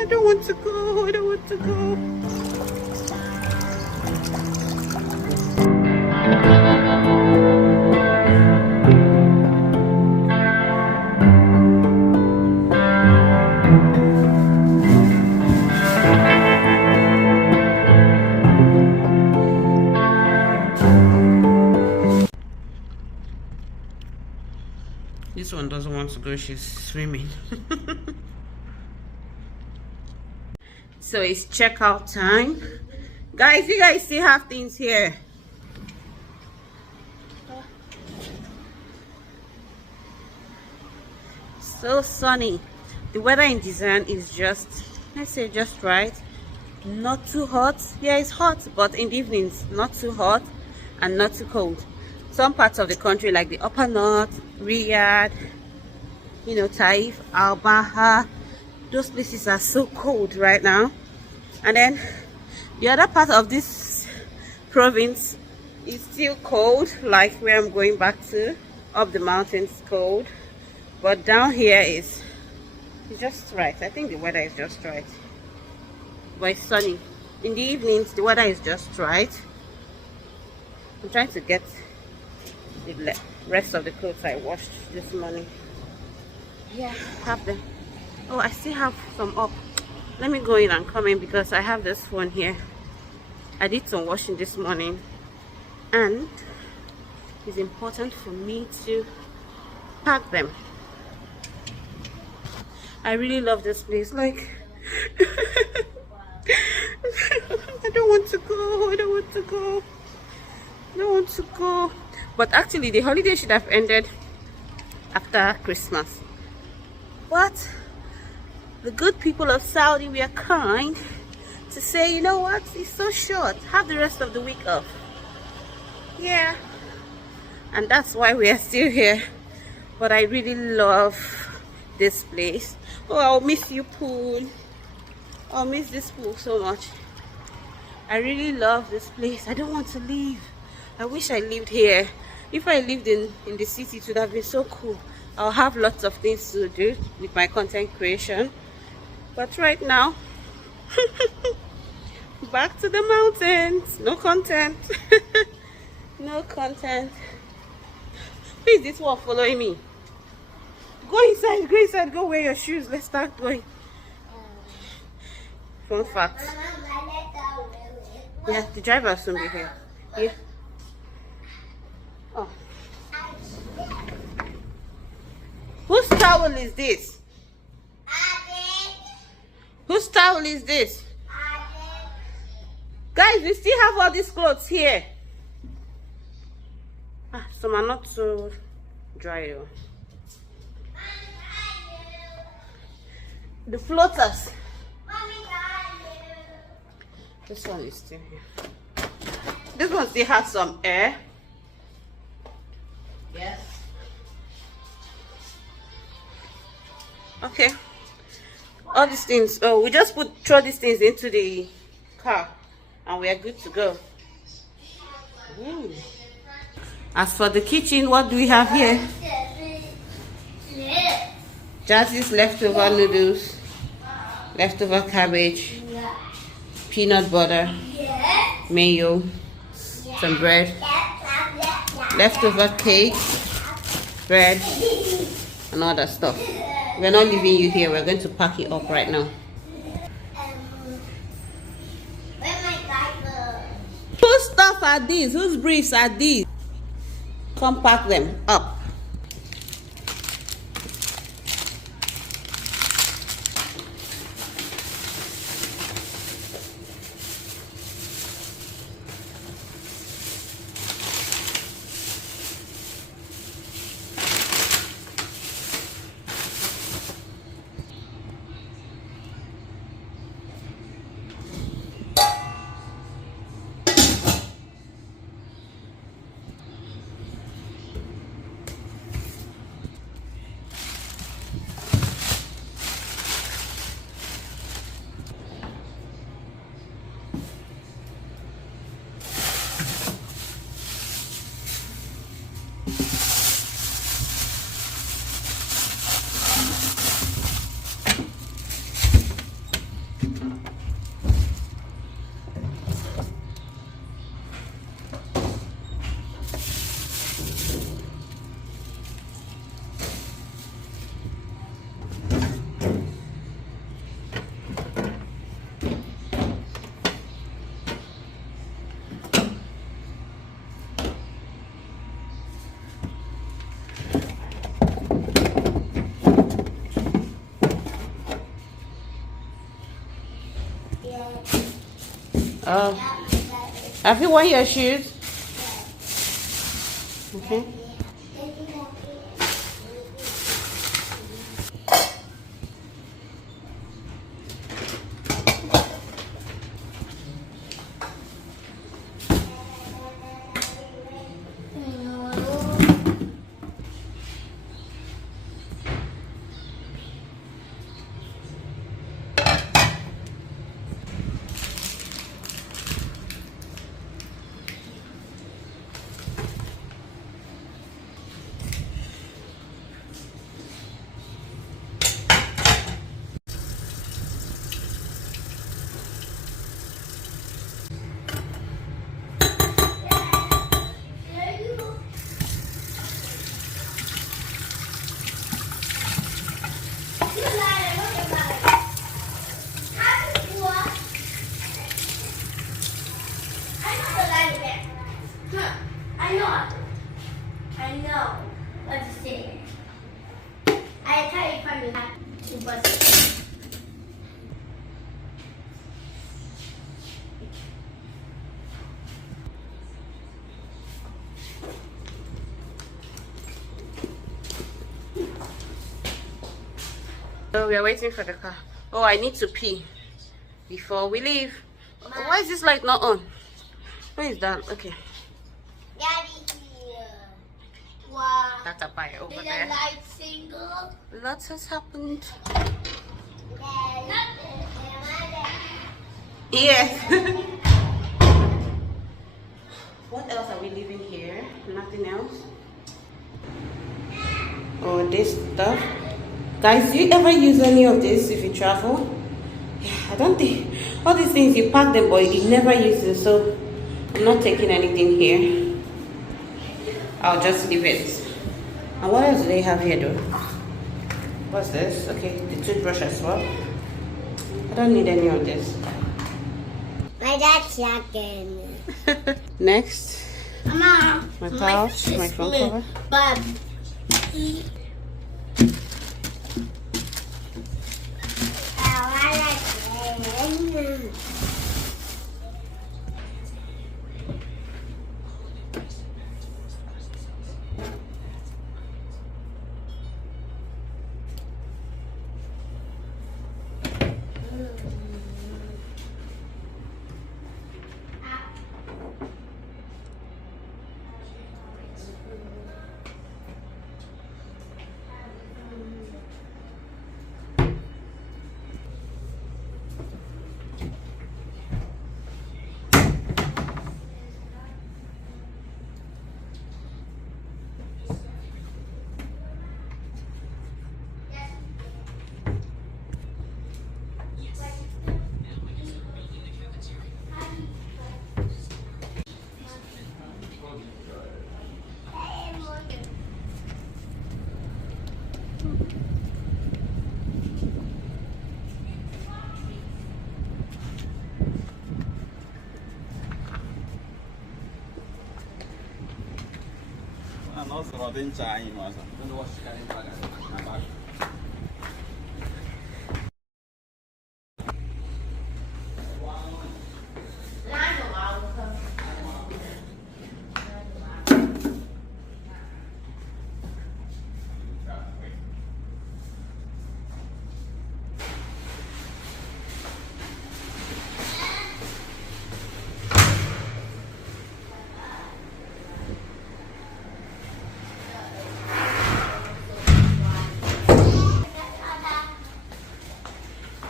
I don't want to go. I don't want to go. This one doesn't want to go, she's swimming. So it's checkout time. Guys, you guys still have things here. So sunny. The weather in Design is just, let's say, just right. Not too hot. Yeah, it's hot, but in the evenings, not too hot and not too cold. Some parts of the country, like the upper north, Riyadh, you know, Taif, Al-Baha, those places are so cold right now. And then the other part of this province is still cold, like where I'm going back to, up the mountains, cold. But down here it's just right. I think the weather is just right. But it's sunny. In the evenings, the weather is just right. I'm trying to get the rest of the clothes I washed this morning. Yeah, have them. Oh, I still have some up. Let me go in and come in because I have this one here. I did some washing this morning and it's important for me to pack them. I really love this place. Like, I don't want to go. I don't want to go. I don't want to go. But actually, the holiday should have ended after Christmas. But the good people of Saudi, we are kind to say, you know what, it's so short, have the rest of the week off. Yeah, and that's why we are still here. But I really love this place. Oh, I'll miss you, pool. I'll miss this pool so much. I really love this place. I don't want to leave. I wish I lived here. If I lived in the city, it would have been so cool. I'll have lots of things to do with my content creation. But right now, back to the mountains. No content. No content. Who is this one following me? Go inside, go wear your shoes. Let's start going. Fun fact. Yeah, the driver will soon be here. Yeah. Oh. Whose towel is this? Whose towel is this? Guys, we still have all these clothes here. Some are not so dry though. The floaters. This one is still here. This one still has some air. Yes. Okay. All these things. Oh, we just throw these things into the car, and we are good to go. As for the kitchen, what do we have here? Jazzy's leftover noodles, leftover cabbage, peanut butter, mayo, some bread, leftover cake, bread, and all that stuff. We're not leaving you here. We're going to pack it up right now. Whose stuff are these? Whose briefs are these? Come pack them up. Have you worn your shoes? Okay. I know. Let's see. I tell you from the bus. So we are waiting for the car. Oh, I need to pee before we leave. Why is this light not on? Where is that? Okay. Daddy here. Wow. That's a fire over Did there. the light single? Lots has happened. Yes. Yes. What else are we leaving here? Nothing else. Oh, this stuff. Guys, do you ever use any of this if you travel? Yeah, I don't think. All these things, you pack them, but you never use them. So I'm not taking anything here. I'll just leave it. And what else do they have here though? What's this? Okay, the toothbrush as well. I don't need any of this. My dad's yakin. Next, Mama, my pouch, my phone cover. But nossa, lá dentro já aí, nossa. Quando eu gosto de ficar embaixo.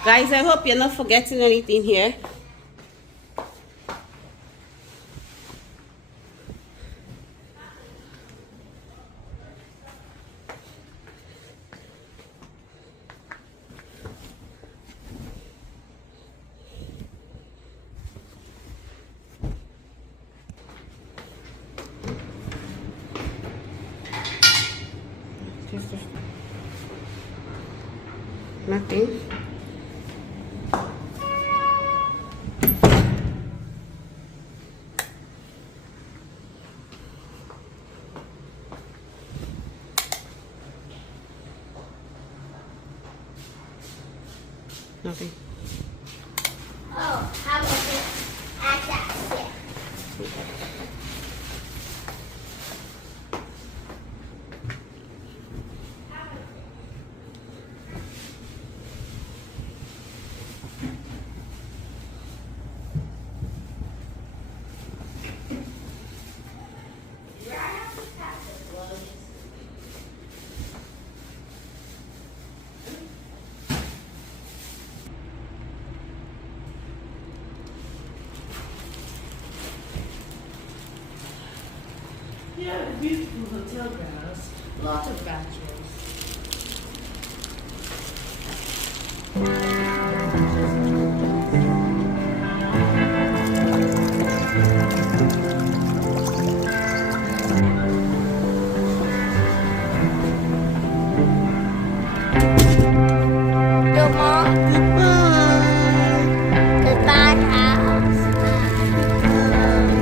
Guys, I hope you're not forgetting anything here. Nothing. Nothing. oh, how about this? Access here. Yeah, beautiful hotel grounds. Lot of bathrooms. Goodbye, house.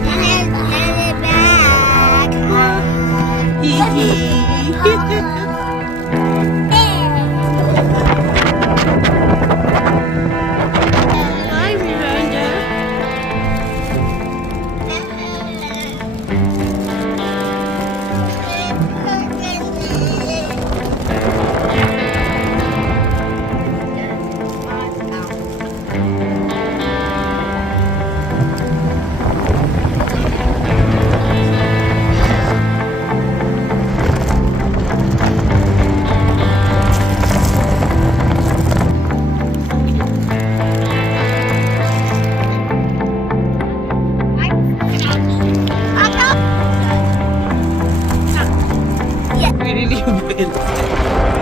And back. Hi, Miranda. We really went.